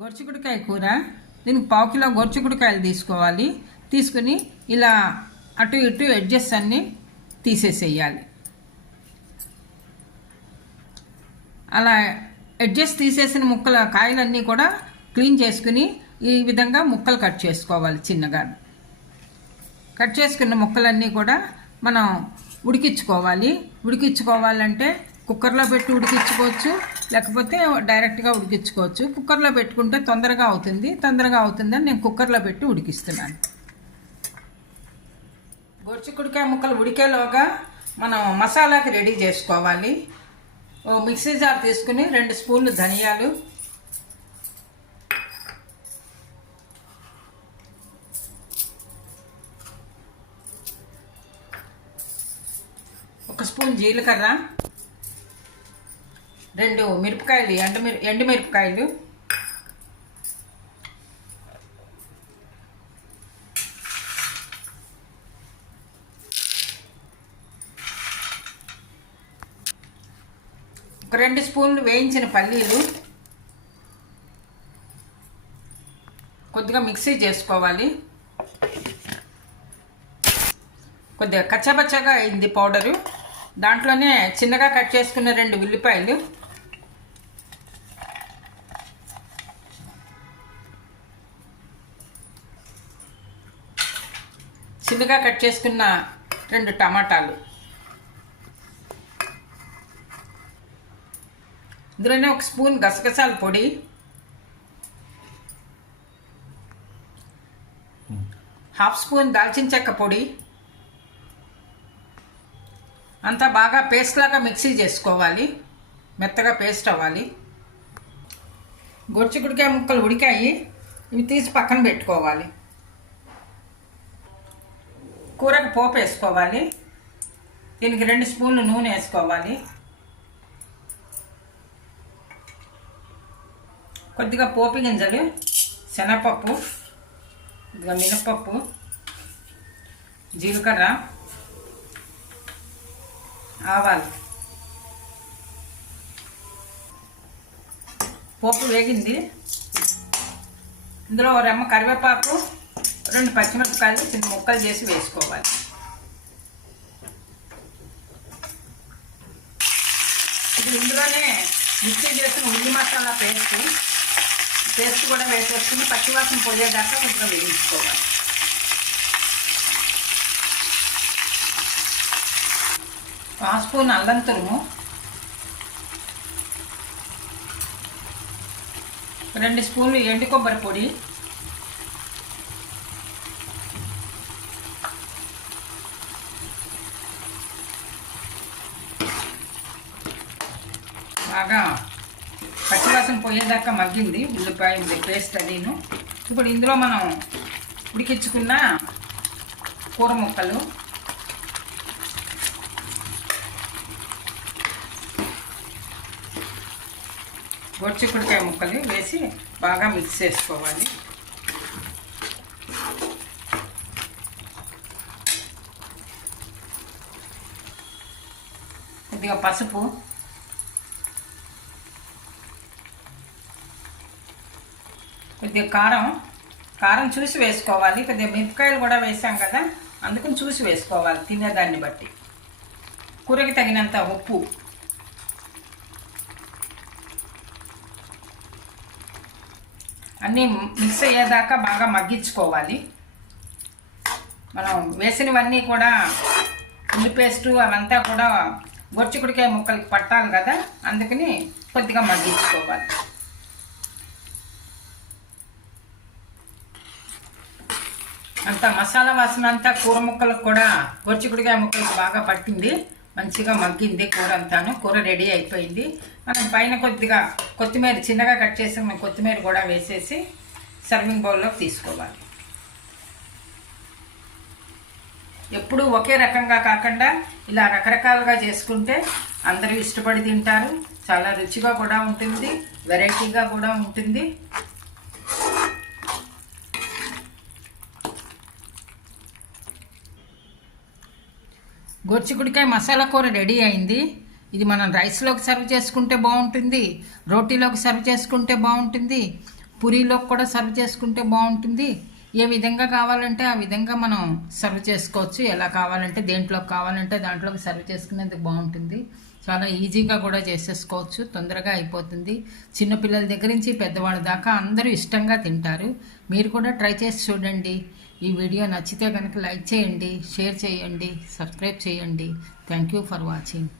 గొరచుకుడికాయ కూర. దీనికి పావు కిలో గొరచుకుడికాయలు తీసుకోవాలి. తీసుకుని ఇలా అటు ఇటు ఎడ్జెస్ అన్నీ తీసేసేయాలి. అలా ఎడ్జెస్ తీసేసిన ముక్కల కాయలన్నీ కూడా క్లీన్ చేసుకుని ఈ విధంగా ముక్కలు కట్ చేసుకోవాలి చిన్నగా. కట్ చేసుకున్న ముక్కలన్నీ కూడా మనం ఉడికించుకోవాలి. ఉడికించుకోవాలంటే కుక్కర్లో పెట్టి ఉడికించుకోవచ్చు లేకపోతే డైరెక్ట్గా ఉడికించుకోవచ్చు. కుక్కర్లో పెట్టుకుంటే తొందరగా అవుతుంది తొందరగా అవుతుందని నేను కుక్కర్లో పెట్టి ఉడికిస్తున్నాను. గొడుచుకుడికాయ ముక్కలు ఉడికేలోగా మనం మసాలాకి రెడీ చేసుకోవాలి. ఓ మిక్సీ జార్ తీసుకుని రెండు స్పూన్లు ధనియాలు. ఒక స్పూన్ జీలకర్ర. రెండు మిరపకాయలు ఎండు మిర ఎండు మిరపకాయలు. ఒక రెండు స్పూన్లు వేయించిన పల్లీలు. కొద్దిగా మిక్సీ చేసుకోవాలి. కొద్దిగా కచ్చబచ్చగా అయింది పౌడరు. దాంట్లోనే చిన్నగా కట్ చేసుకున్న రెండు ఉల్లిపాయలు. చిన్నగా కట్ చేసుకున్న రెండు టమాటాలు. ఇందులోనే ఒక స్పూన్ గసగసాల పొడి. హాఫ్ స్పూన్ దాల్చిన చెక్క పొడి. అంతా బాగా పేస్ట్ లాగా మిక్సీ చేసుకోవాలి. మెత్తగా పేస్ట్ అవ్వాలి. గొడుచుకుడికాయ ముక్కలు ఉడికాయి. ఇవి తీసి పక్కన పెట్టుకోవాలి. కూరకు పోపు వేసుకోవాలి. దీనికి రెండు స్పూన్లు నూనె వేసుకోవాలి. కొద్దిగా పోపు గింజలు శనగపప్పు కొద్దిగా మినపప్పు జీలకర్ర ఆవాలు. పోపు వేగింది. ఇందులో రెమ్మ కరివేపాకు రెండు పచ్చిమిరపకాయలు చిన్న ముక్కలు చేసి వేసుకోవాలి. ఇప్పుడు ఇందులోనే మిక్సీ చేసిన ఉల్లి మసాలా పేస్ట్. పేస్ట్ కూడా వేసేసుకుని పచ్చివాసన పోయేదాకా కొంచెం వేయించుకోవాలి. హాఫ్ స్పూన్ అల్లం తురుము. రెండు స్పూన్లు ఎండు కొబ్బరి పొడి. బాగా పచ్చివాసన పోయేదాకా మగ్గింది ఉల్లిపాయ పేస్ట్ అదీను. ఇప్పుడు ఇందులో మనం ఉడికించుకున్న కూర ముక్కలు. గొడ్చిక్కుడికాయ ముక్కలు వేసి బాగా మిక్స్ చేసుకోవాలి. కొద్దిగా పసుపు. కొద్దిగా కారం కారం చూసి వేసుకోవాలి. కొద్దిగా మిరపకాయలు కూడా వేసాం కదా అందుకని చూసి వేసుకోవాలి తినేదాన్ని బట్టి. కూరకి తగినంత ఉప్పు. అన్నీ మిక్స్ అయ్యేదాకా బాగా మగ్గించుకోవాలి. మనం వేసినవన్నీ కూడా ఉల్లి పేస్టు అవంతా కూడా గొచ్చుకుడికాయ ముక్కలకి పట్టాలి కదా అందుకని కొద్దిగా మగ్గించుకోవాలి. అంత మసాలా వాసన అంతా కూర ముక్కలకు కూడా గొచ్చుకుడికాయ ముక్కలకు బాగా పట్టింది. మంచిగా మగ్గింది కూర అంతాను. కూర రెడీ అయిపోయింది. మనం పైన కొద్దిగా కొత్తిమీర చిన్నగా కట్ చేసిన కొత్తిమీర కూడా వేసేసి సర్వింగ్ బౌల్లోకి తీసుకోవాలి. ఎప్పుడూ ఒకే రకంగా కాకుండా ఇలా రకరకాలుగా చేసుకుంటే అందరూ ఇష్టపడి తింటారు. చాలా రుచిగా కూడా ఉంటుంది. వెరైటీగా కూడా ఉంటుంది. గొర్చికుడికాయ మసాలా కూర రెడీ అయింది. ఇది మనం రైస్లోకి సర్వ్ చేసుకుంటే బాగుంటుంది రోటీలోకి సర్వ్ చేసుకుంటే బాగుంటుంది పూరీలోకి కూడా సర్వ్ చేసుకుంటే బాగుంటుంది. ఏ విధంగా కావాలంటే ఆ విధంగా మనం సర్వ్ చేసుకోవచ్చు. ఎలా కావాలంటే దేంట్లోకి కావాలంటే దాంట్లోకి సర్వ్ చేసుకునేందుకు బాగుంటుంది. చాలా ఈజీగా కూడా చేసేసుకోవచ్చు. తొందరగా అయిపోతుంది. చిన్నపిల్లల దగ్గర నుంచి పెద్దవాళ్ళ దాకా అందరూ ఇష్టంగా తింటారు. మీరు కూడా ట్రై చేసి చూడండి. ఈ వీడియో నచ్చితే కనుక లైక్ చేయండి షేర్ చేయండి సబ్స్క్రైబ్ చేయండి. Thank you for watching